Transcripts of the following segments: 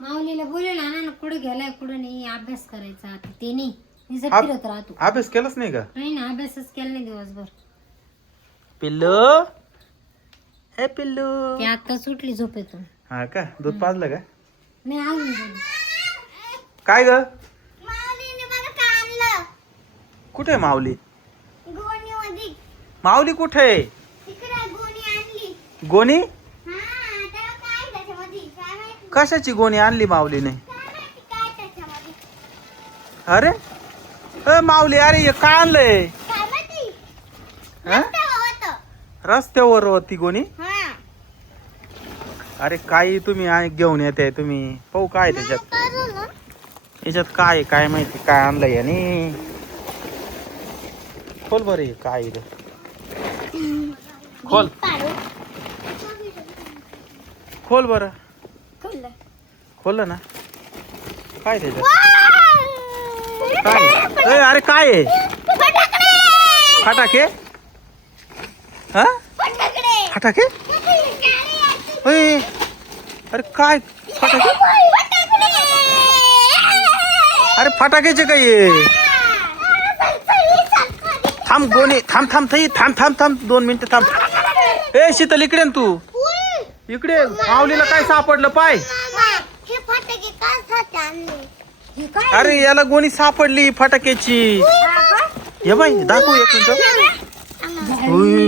माऊलीला बोलवलं ना कुठे गेलाय कुठे नाही अभ्यास करायचा आता ते नाही फिरत राहतो. अभ्यास केलाच नाही का? नाही ना अभ्यासच केला नाही दिवसभर. पिल्लू हे पिल्लू ती आता सुटली झोपेतून. हा का दूध पाजलं का? नाही अजून काय ग कुठे आहे माऊली? माऊली कुठे आहे? गोणी कशाची गोणी आणली माऊलीने? अरे माऊली अरे हे काय आणलंय? रस्त्यावर होती गोणी? अरे काय तुम्ही घेऊन येते तुम्ही पाहू काय त्याच्यात याच्यात काय काय माहिती काय आणलंय आणि खोल बरं हे काय खोल खोल बरं खोल ना काय त्याच्यात काय अरे काय आहे? फटाके हा फटाके अरे काय फटाके अरे फटाक्याचे काय थांब गोणी थांब थांब थांब थांब थांब 2 मिनिटं थांब. ए शीतल इकडे तू इकडे माऊलीला काय सापडलं पाय? अरे याला गोणी सापडली फटाक्याची. हे बाई दाखवू 1 मिनिट.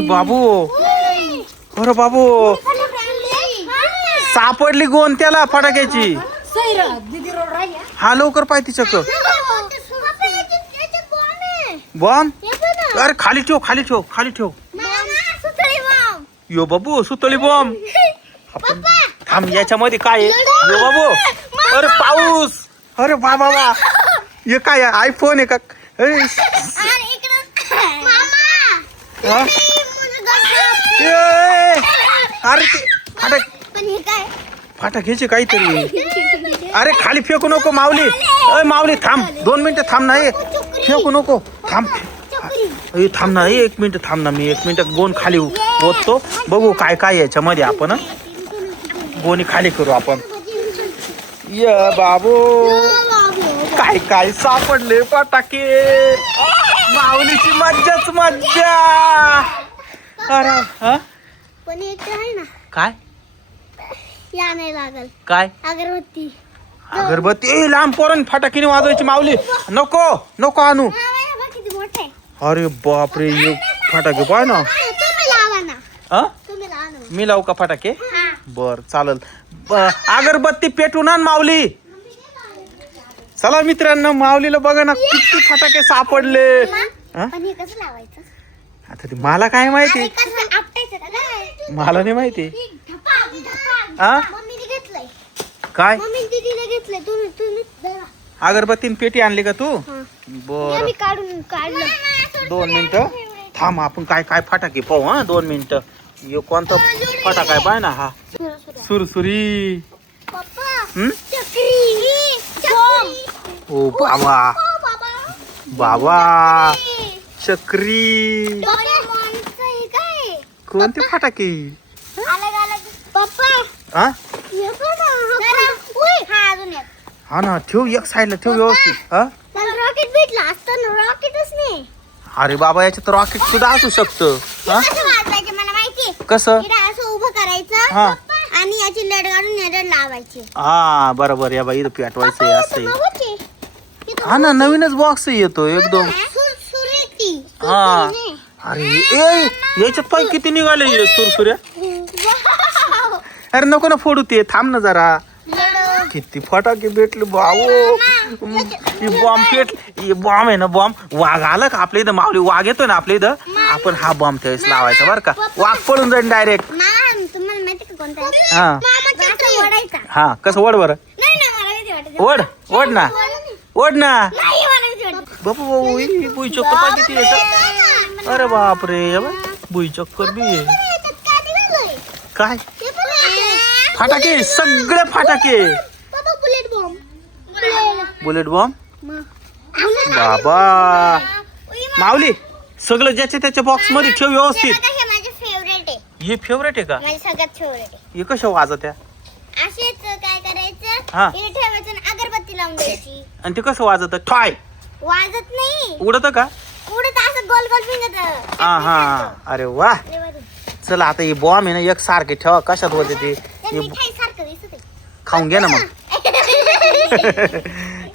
बाबू अरे बाबू सापडली गोण त्याला फटाक्याची. हा लवकर पाय तिच्याक बॉम्ब. अरे खाली ठेव खाली ठेव खाली ठेव. यो बाबू सुतळी बॉम्ब. थांब याच्यामध्ये काय आहे? यो बाबू अरे पाऊस. अरे बाबा हे काय आयफोन आहे का? अरे ते फटाक्याचे काहीतरी. अरे खाली फेकू नको माऊली. अय माऊली थांब 2 मिनिटं थांब ना. फेकू नको थांब. थांब ना 1 मिनिट थांब ना. मी 1 मिनिट गोण खाली ओततो बघू काय काय याच्यामध्ये. आपण गोणी खाली करू आपण. ये बाबू काय काय सापडले फटाके. माऊलीची मज्जाच मज्जा. अरे हा पण एक आहे ना काय या नाही लागल काय अगरबत्ती अगरबत्ती. लांब पोरांनी फटाके वाजवायची माऊली. नको नको आणू. किती मोठे. अरे बापरे हे फटाके पाय ना. तुम्ही लावा ना. हा तुम्ही लावा ना. मी लावू का फटाके? बर चालल. अगरबत्ती पेटून आण माऊली. चला मित्रांनो माऊलीला बघा ना किती फटाके सापडले. पण हे कसं लावायचं? आता ते मला काय माहिती. कसं आपटायचं का काय? मला नाही माहिती. हा मम्मीने घेतलंय. काय मम्मीने दीदीला घेतलंय. तुम्ही तुम्ही धरा. अगरबत्तीन पेटी आणली का तू? हे बर मी काढलं. 2 मिनिटं थांब. आपण काय काय फटाके पाहू. हा 2 मिनिटं. यो कोणता फटाका आहे पाय ना. हा सुरसुरी. पप्पा चक्री बॉम्ब. ओ बाबा बाबा चक्री. डोरेमॉनचं हे काय? कोणते फटाके? अलग अलग. पप्पा हा हे बघा. उई हा अजून एक. हा ना ठेव एक साईडला ठेव व्यवस्थित. हा मला रॉकेट भेटला असतं ना. रॉकेटच नाही. अरे बाबा याच्यात रॉकेट सुद्धा असू शकतं. हा कसं वाजवायचं मला माहिती. कसं? इकडे असं उभं करायचं हा आणि याची लड काढून नजर लावायची. हा बरोबर. या बाई पेटवायचं आहे असं आहे. बघूची. हा ना नवीनच बॉक्स येतो एकदम. सुरसुरी. हा अरे ए याच्यात पाय किती निघाले सुरसुऱ्या. अरे नको ना फोडू ते. थांब ना जरा. किती फटाके भेटले भाऊ. बॉम्ब पेट बॉम्ब आहे ना बॉम्ब. वाघ आला का आपल्या इथं? माऊली वाघ येतोय ना आपल्या इथं. आपण हा बॉम्ब त्यावेळेस लावायचा बरं का. वाघ पळून जाईल डायरेक्ट. तुम्हाला माहिती का कोणता? हा ओढायचा. हा कसं ओढ बरं. नाही ना मला भीती वाटते. ओढ ओढ ना ओढ ना. नाही मला भीती वाटते. बापू भाऊ भुई चक्कर पाय किती येतं. अरे बापरे भुई चक्कर बी आहे. काय फटाके सगळे फटाके. Bullet bomb. Bullet bomb. बाबा माऊली सगळं ज्याच्या त्याच्या बॉक्स मध्ये ठेव व्यवस्थित. हे माझे फेवरेट आहे. हे फेवरेट आहे का? माझे सगळ्यात फेवरेट आहे. हे कशा वाजत आहे? असेच काय करायचं हा. इथे ठेवायचं आणि अगरबत्ती लावून द्यायची. आणि ते कसं वाजत ठॉय वाजत नाही, उडत का? उडत असं गोल गोल फिरत. हा हा अरे वा चला आता ही बॉम्ब आहे ना एक सारखे ठेवा कशात होते ते हे मिठाई सारखं दिसत आहे. खाऊन घे ना मग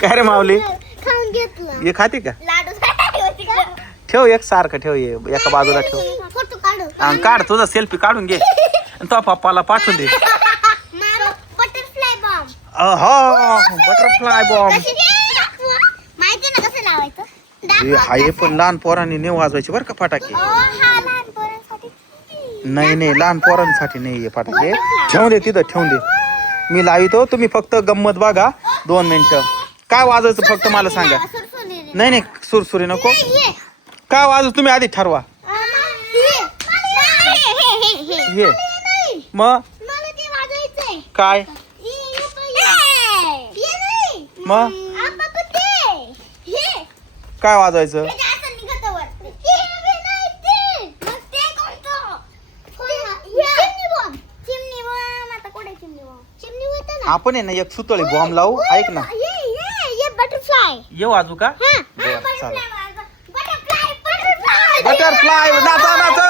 काय रे माऊली खाऊन घेतलं. हे खाते का लाडू होती का? ठेव एक सारखं ठेव हे एका बाजूला ठेव फोटो काढू. आणि काढ तुझा सेल्फी काढून घे आणि तो पप्पाला पाठवून दे बटरफ्लाय बॉम्ब. हो बटरफ्लाय बॉम्ब माहिती ना कसं लावायचं? हे हाय पण लहान पोरांनी नाही वाजवायचे बरं का फटाके हा लहान पोरांसाठी. नाही लहान पोरांसाठी नाही हे फटाके ठेवून दे तिथं ठेवून दे मी लावितो तुम्ही फक्त गंमत बघा 2 मिनिटं काय वाजवायचं फक्त मला सांगा सुरसुरीने. नाही सुरसुरी नको ये. काय वाजव तुम्ही आधी ठरवा हे. हे मग मला ते वाजवायचंय. काय मग काय वाजवायचं आपण आहे ना एक सुतळी बॉम्ब लावू ऐक ना बटरफ्लाय. ये वाजू का बटरफ्लाय बटरफ्लाय नाचा नाचा